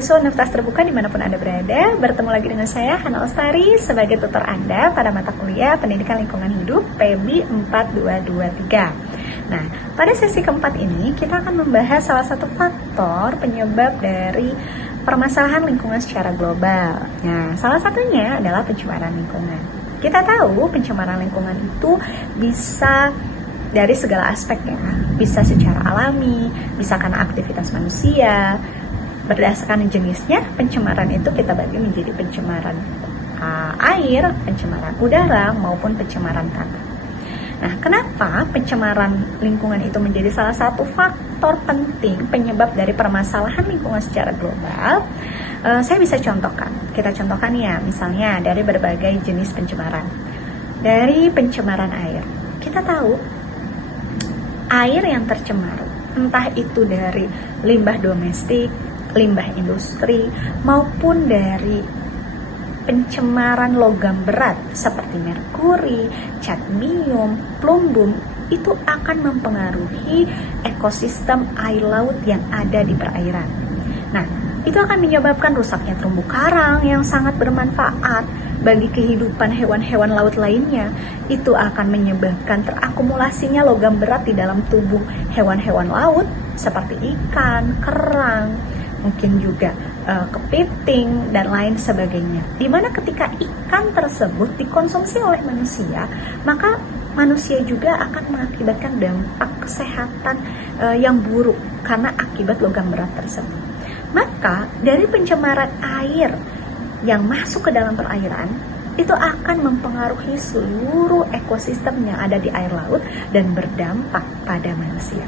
siswa Universitas Terbuka dimanapun Anda berada, bertemu lagi dengan saya, Hana Lestari, sebagai tutor Anda pada mata kuliah Pendidikan Lingkungan Hidup PEBI 4223. Nah, pada sesi keempat ini, kita akan membahas salah satu faktor penyebab dari permasalahan lingkungan secara global. Nah, salah satunya adalah pencemaran lingkungan. Kita tahu pencemaran lingkungan itu bisa dari segala aspek ya, bisa secara alami, bisa karena aktivitas manusia. Berdasarkan jenisnya, pencemaran itu kita bagi menjadi pencemaran air, pencemaran udara, maupun pencemaran tanah. Nah, kenapa pencemaran lingkungan itu menjadi salah satu faktor penting penyebab dari permasalahan lingkungan secara global? Saya bisa contohkan. Kita contohkan ya, misalnya dari berbagai jenis pencemaran. Dari pencemaran air, kita tahu air yang tercemar, entah itu dari limbah domestik, limbah industri, maupun dari pencemaran logam berat seperti merkuri, kadmium, plumbum, itu akan mempengaruhi ekosistem air laut yang ada di perairan. Nah, itu akan menyebabkan rusaknya terumbu karang yang sangat bermanfaat bagi kehidupan hewan-hewan laut lainnya. Itu akan menyebabkan terakumulasinya logam berat di dalam tubuh hewan-hewan laut seperti ikan, kerang, mungkin juga kepiting, dan lain sebagainya. Dimana ketika ikan tersebut dikonsumsi oleh manusia, maka manusia juga akan mengakibatkan dampak kesehatan yang buruk karena akibat logam berat tersebut. Maka dari pencemaran air yang masuk ke dalam perairan, itu akan mempengaruhi seluruh ekosistem yang ada di air laut dan berdampak pada manusia.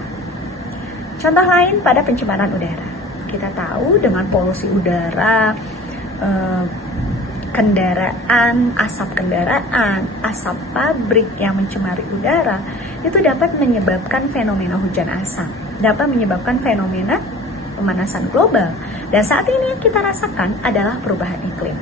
Contoh lain pada pencemaran udara. Kita tahu dengan polusi udara, kendaraan, asap pabrik yang mencemari udara, itu dapat menyebabkan fenomena hujan asam, dapat menyebabkan fenomena pemanasan global. Dan saat ini yang kita rasakan adalah perubahan iklim.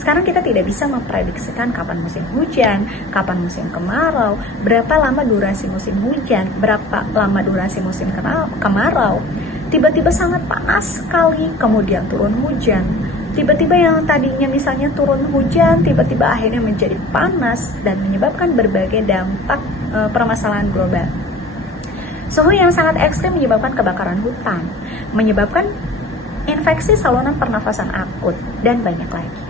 Sekarang kita tidak bisa memprediksikan kapan musim hujan, kapan musim kemarau, berapa lama durasi musim hujan, berapa lama durasi musim kemarau. Tiba-tiba sangat panas sekali, kemudian turun hujan. Tiba-tiba yang tadinya misalnya turun hujan, tiba-tiba akhirnya menjadi panas dan menyebabkan berbagai dampak permasalahan global. Suhu yang sangat ekstrim menyebabkan kebakaran hutan, menyebabkan infeksi saluran pernafasan akut, dan banyak lagi.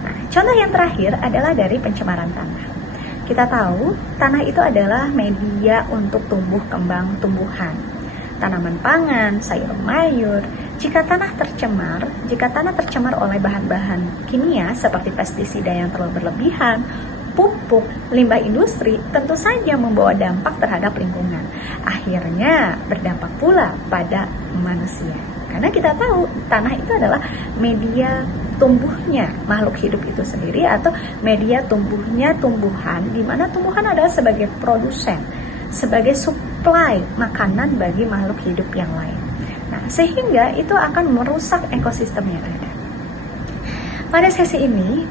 Nah, contoh yang terakhir adalah dari pencemaran tanah. Kita tahu tanah itu adalah media untuk tumbuh kembang tumbuhan, tanaman pangan, sayur mayur. Jika tanah tercemar oleh bahan-bahan kimia seperti pestisida yang terlalu berlebihan, pupuk, limbah industri, tentu saja membawa dampak terhadap lingkungan. Akhirnya berdampak pula pada manusia. Karena kita tahu tanah itu adalah media tumbuhnya makhluk hidup itu sendiri, atau media tumbuhnya tumbuhan, di mana tumbuhan adalah sebagai produsen, sebagai supply makanan bagi makhluk hidup yang lain. Nah, sehingga itu akan merusak ekosistem yang ada. Pada sesi ini,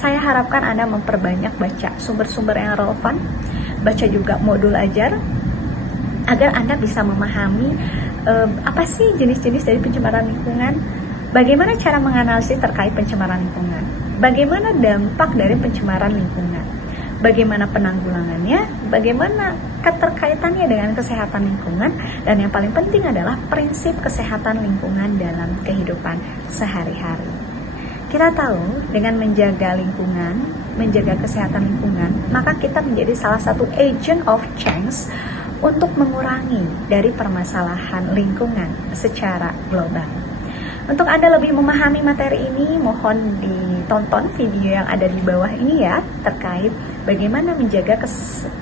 saya harapkan Anda memperbanyak baca sumber-sumber yang relevan, baca juga modul ajar, agar Anda bisa memahami apa sih jenis-jenis dari pencemaran lingkungan, bagaimana cara menganalisis terkait pencemaran lingkungan, bagaimana dampak dari pencemaran lingkungan, bagaimana penanggulangannya, bagaimana keterkaitannya dengan kesehatan lingkungan, dan yang paling penting adalah prinsip kesehatan lingkungan dalam kehidupan sehari-hari. Kita tahu dengan menjaga lingkungan, menjaga kesehatan lingkungan, maka kita menjadi salah satu agent of change untuk mengurangi dari permasalahan lingkungan secara global. Untuk Anda lebih memahami materi ini, mohon ditonton video yang ada di bawah ini ya, terkait bagaimana menjaga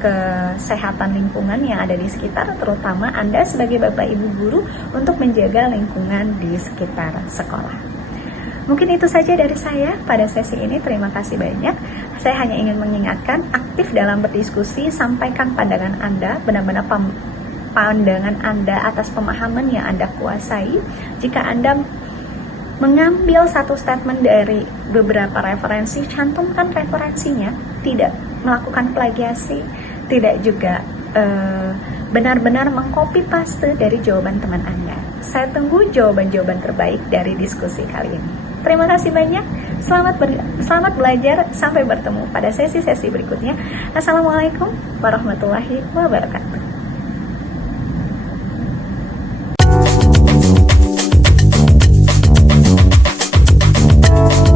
kesehatan lingkungan yang ada di sekitar, terutama Anda sebagai Bapak Ibu guru untuk menjaga lingkungan di sekitar sekolah. Mungkin itu saja dari saya pada sesi ini. Terima kasih banyak. Saya hanya ingin mengingatkan, aktif dalam berdiskusi, sampaikan pandangan Anda, benar-benar pandangan Anda atas pemahaman yang Anda kuasai. Jika Anda mengambil satu statement dari beberapa referensi, cantumkan referensinya, tidak melakukan plagiasi, tidak juga benar-benar mengcopy paste dari jawaban teman Anda. Saya tunggu jawaban-jawaban terbaik dari diskusi kali ini. Terima kasih banyak. Selamat belajar. Sampai bertemu pada sesi-sesi berikutnya. Assalamualaikum warahmatullahi wabarakatuh.